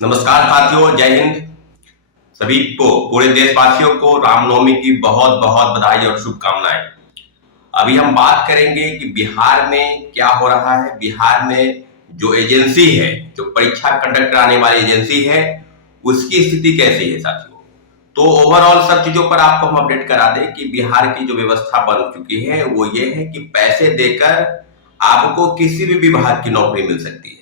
नमस्कार साथियों, जय हिंद। सभी को, पूरे देशवासियों को रामनवमी की बहुत बहुत बधाई और शुभकामनाएं। अभी हम बात करेंगे कि बिहार में क्या हो रहा है। बिहार में जो एजेंसी है, जो परीक्षा कंडक्ट कराने वाली एजेंसी है, उसकी स्थिति कैसी है साथियों। तो ओवरऑल सब चीजों पर आपको हम अपडेट करा दें कि बिहार की जो व्यवस्था बन चुकी है वो ये है कि पैसे देकर आपको किसी भी विभाग की नौकरी मिल सकती है।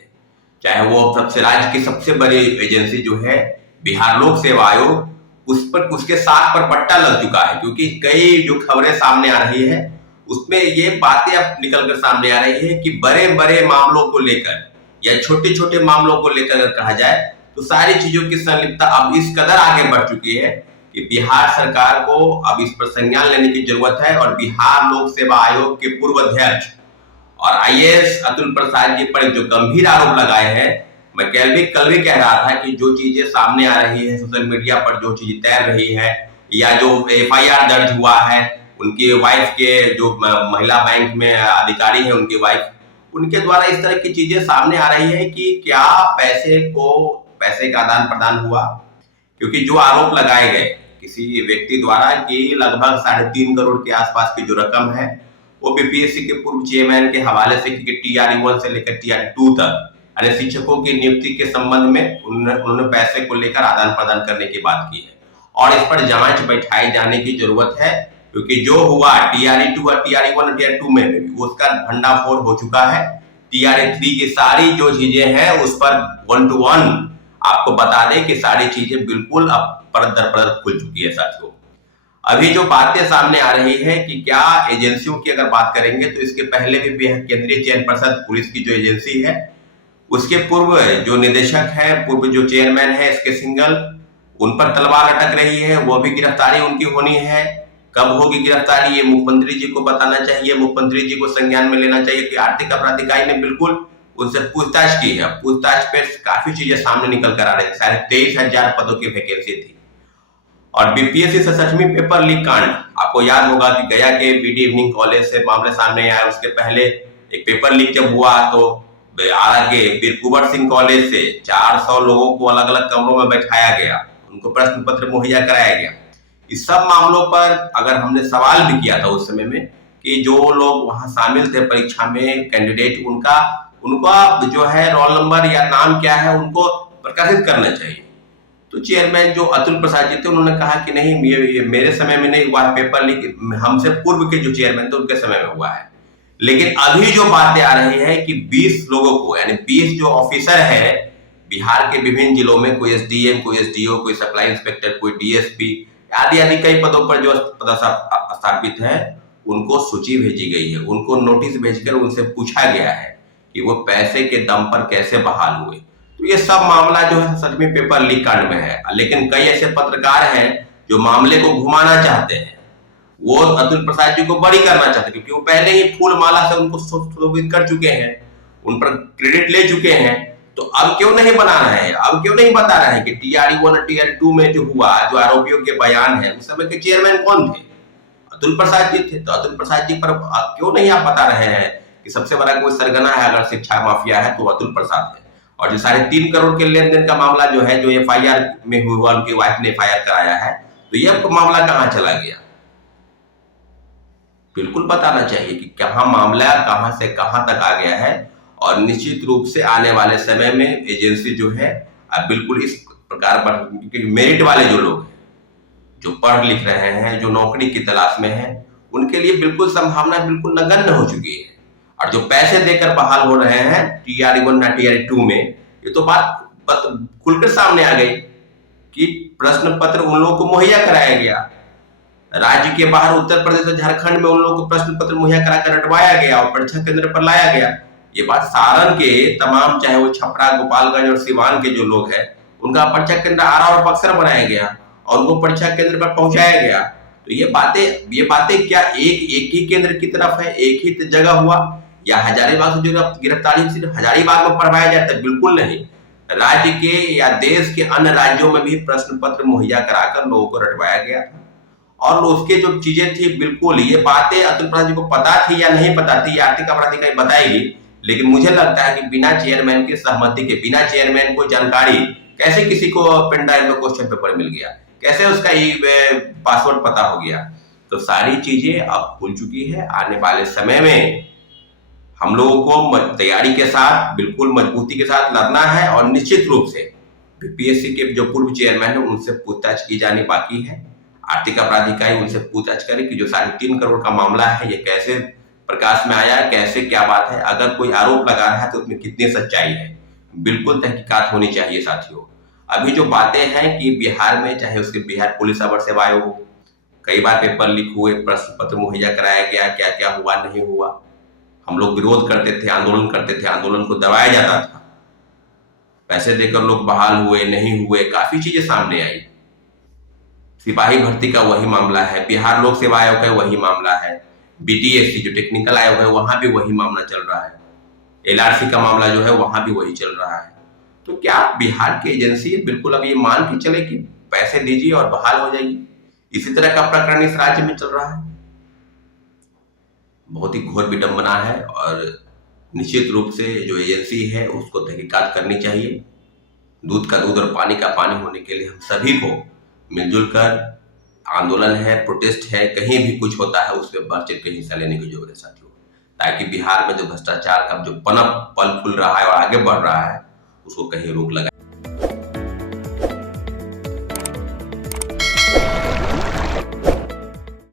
चाहे वो सबसे राज्य की सबसे बड़ी एजेंसी जो है बिहार लोक सेवा आयोग, उस पर उसके साथ पर पट्टा लग चुका है। क्योंकि कई जो खबरें सामने आ रही है उसमें ये बातें अब निकलकर सामने आ रही है कि बड़े बड़े मामलों को लेकर या छोटे छोटे मामलों को लेकर अगर कहा जाए तो सारी चीजों की संलिप्तता अब इस कदर आगे बढ़ चुकी है कि बिहार सरकार को अब इस पर संज्ञान लेने की जरूरत है। और बिहार लोक सेवा आयोग के पूर्व अध्यक्ष और आईएएस अतुल प्रसाद जी पर जो गंभीर आरोप लगाए हैं, मैं कल भी कह रहा था कि जो चीजें सामने आ रही है सोशल मीडिया पर, जो चीजें तैर रही है या जो एफआईआर दर्ज हुआ है उनकी वाइफ के, जो महिला बैंक में अधिकारी है उनकी वाइफ, उनके द्वारा इस तरह की चीजें सामने आ रही है कि क्या पैसे का आदान प्रदान हुआ। क्योंकि जो आरोप लगाए गए किसी व्यक्ति द्वारा कि लगभग 3.5 करोड़ के आसपास की जो रकम है वो बीपीएससी के पूर्व चेयरमैन के हवाले से, क्योंकि TRE 1 से लेकर TRE 2 तक यानी शिक्षकों की नियुक्ति के संबंध में उन्होंने पैसे को लेकर आदान प्रदान करने की बात की है और इस पर जांच बैठाई जाने की जरूरत है। क्योंकि जो हुआ TRE 2 और TRE 1 और TRE 2 में भी उसका भंडाफोड़ हो चुका है। TRE 3 की सारी जो चीजें हैं उस पर 1 to 1 आपको बता दें कि सारी चीजें बिल्कुल अब परत दर परत खुल चुकी है साथियों। अभी जो बातें सामने आ रही है कि क्या एजेंसियों की अगर बात करेंगे तो इसके पहले भी केंद्रीय चयन पर्षद पुलिस की जो एजेंसी है उसके पूर्व जो निदेशक है, पूर्व जो चेयरमैन है एसके सिंघल, उन पर तलवार अटक रही है। वो भी गिरफ्तारी उनकी होनी है। कब होगी गिरफ्तारी ये मुख्यमंत्री जी को बताना चाहिए, मुख्यमंत्री जी को संज्ञान में लेना चाहिए कि आर्थिक अपराध इकाई ने बिल्कुल उनसे पूछताछ की है। पूछताछ पे काफी चीजें सामने निकल कर आ रही है। 23,500 पदों की वैकेंसी थी। और बीपीएससी से 6वीं पेपर लीक कांड, आपको याद होगा कि गया के बीडी इवनिंग कॉलेज से मामले सामने आया। उसके पहले एक पेपर लीक जब हुआ तो आरा के वीर कुंवर सिंह कॉलेज से 400 लोगों को अलग अलग कमरों में बैठाया गया, उनको प्रश्न पत्र मुहैया कराया गया। इस सब मामलों पर अगर हमने सवाल भी किया था उस समय में कि जो लोग वहां शामिल थे परीक्षा में कैंडिडेट, उनका जो है रोल नंबर या नाम क्या है उनको प्रकाशित करना चाहिए। तो चेयरमैन जो अतुल प्रसाद जी थे उन्होंने कहा कि नहीं, ये मेरे समय में नहीं हुआ है पेपर लीक, हमसे पूर्व के जो चेयरमैन थे उनके समय में हुआ है। लेकिन अभी जो बातें आ रही है कि 20 लोगों को, यानी 20 जो ऑफिसर है बिहार के विभिन्न जिलों में, कोई एसडीएम, कोई एसडीओ, कोई सप्लाई इंस्पेक्टर, कोई डीएसपी आदि आदि कई पदों पर जो स्थापित है, उनको सूची भेजी गई है। उनको नोटिस भेजकर उनसे पूछा गया है कि वो पैसे के दम पर कैसे बहाल हुए। तो ये सब मामला जो है सच में पेपर लीक कांड में है। लेकिन कई ऐसे पत्रकार हैं जो मामले को घुमाना चाहते हैं, वो अतुल प्रसाद जी को बरी करना चाहते हैं क्योंकि वो पहले ही फूल माला से उनको शोभित कर चुके हैं, उन पर क्रेडिट ले चुके हैं। तो अब क्यों नहीं बना रहे हैं, अब क्यों नहीं बता रहे हैं कि TRE 1 और TRE 2 में जो हुआ, जो आरोपियों के बयान है, उस समय के चेयरमैन कौन थे? अतुल प्रसाद जी थे। तो अतुल प्रसाद जी पर क्यों नहीं आप बता रहे हैं कि सबसे बड़ा कोई सरगना है अगर शिक्षा माफिया है तो अतुल प्रसाद है। और जो 3.5 करोड़ के लेन देन का मामला जो है, जो एफआईआर में हुआ, उनकी वाइफ ने एफआईआर कराया है, तो यह मामला कहां चला गया? बिल्कुल बताना चाहिए कि कहां मामला कहां से कहां तक आ गया है। और निश्चित रूप से आने वाले समय में एजेंसी जो है बिल्कुल इस प्रकार पर मेरिट वाले जो लोग हैं, जो पढ़ लिख रहे हैं, जो नौकरी की तलाश में हैं, उनके लिए बिल्कुल संभावना बिल्कुल नगण्य हो चुकी है। और जो पैसे देकर बहाल हो रहे हैं TRE 1 या TRE 2 में, ये तो बात खुलकर सामने आ गई कि प्रश्न पत्र उन लोगों को मुहैया कराया गया। राज्य के बाहर उत्तर प्रदेश और झारखंड में उन लोगों को प्रश्न पत्र मुहैया कराकर रटवाया गया और परीक्षा केंद्र पर लाया गया। ये बात सारण के तमाम, चाहे वो छपरा, गोपालगंज और सिवान के जो लोग हैं, उनका परीक्षा केंद्र आरा और बक्सर बनाया गया और उनको परीक्षा केंद्र पर पहुंचाया गया। तो ये बातें क्या एक ही केंद्र की तरफ है, एक ही जगह हुआ, या हजारीबाग से जो गिरफ्तारी सिर्फ हजारीबाग में पढ़वाया जाता है? बिल्कुल नहीं। राज्य के या देश के अन्य राज्यों में भी प्रश्न पत्र मुहैया कराकर लोगों को रटवाया गया था। और उसके जो चीजें थी, बिल्कुल ये बातें अतुल प्रसाद जी को पता थी या नहीं पता थी, आर्थिक अपराध इकाई बताएगी। लेकिन मुझे लगता है कि बिना चेयरमैन की सहमति के, बिना चेयरमैन को जानकारी कैसे किसी को पेन ड्राइव में क्वेश्चन पेपर मिल गया, कैसे उसका पासवर्ड पता हो गया। तो सारी चीजें अब खुल चुकी है। आने वाले समय में हम लोगों को तैयारी के साथ, बिल्कुल मजबूती के साथ लड़ना है और निश्चित रूप से बीपीएससी के जो पूर्व चेयरमैन है उनसे पूछताछ की जानी बाकी है। आर्थिक अपराध इकाई उनसे पूछताछ करे कि जो 3.5 करोड़ का मामला है ये कैसे प्रकाश में आया, कैसे क्या बात है, अगर कोई आरोप लगा रहा है तो उसमें कितनी सच्चाई है। बिल्कुल तहकीकात होनी चाहिए साथियों। अभी जो बातें हैं कि बिहार में, चाहे उसके बिहार पुलिस अवर सेवा आयोग हो, कई बार पेपर लीक हुए, प्रश्न पत्र मुहैया कराया गया, क्या क्या हुआ नहीं हुआ, हम लोग विरोध करते थे, आंदोलन करते थे, आंदोलन को दबाया जाता था, पैसे देकर लोग बहाल हुए नहीं हुए, काफी चीजें सामने आई। सिपाही भर्ती का वही मामला है, बिहार लोक सेवा आयोग का वही मामला है, बीटीएससी जो टेक्निकल आयोग है वहां भी वही मामला चल रहा है, एलआरसी का मामला जो है वहां भी वही चल रहा है। तो क्या बिहार की एजेंसी बिल्कुल अब ये मान के चले कि पैसे दीजिए और बहाल हो जाइए? इसी तरह का प्रकरण इस राज्य में चल रहा है। बहुत ही घोर विडंबना है और निश्चित रूप से जो एजेंसी है उसको तहकीकात करनी चाहिए। दूध का दूध और पानी का पानी होने के लिए हम सभी को मिलजुल कर, आंदोलन है, प्रोटेस्ट है, कहीं भी कुछ होता है उसमें बढ़ चढ़ के हिस्सा लेने की जरूरत है साथियों, ताकि बिहार में जो भ्रष्टाचार का जो पनप पल फूल रहा है और आगे बढ़ रहा है उसको कहीं रोक लगा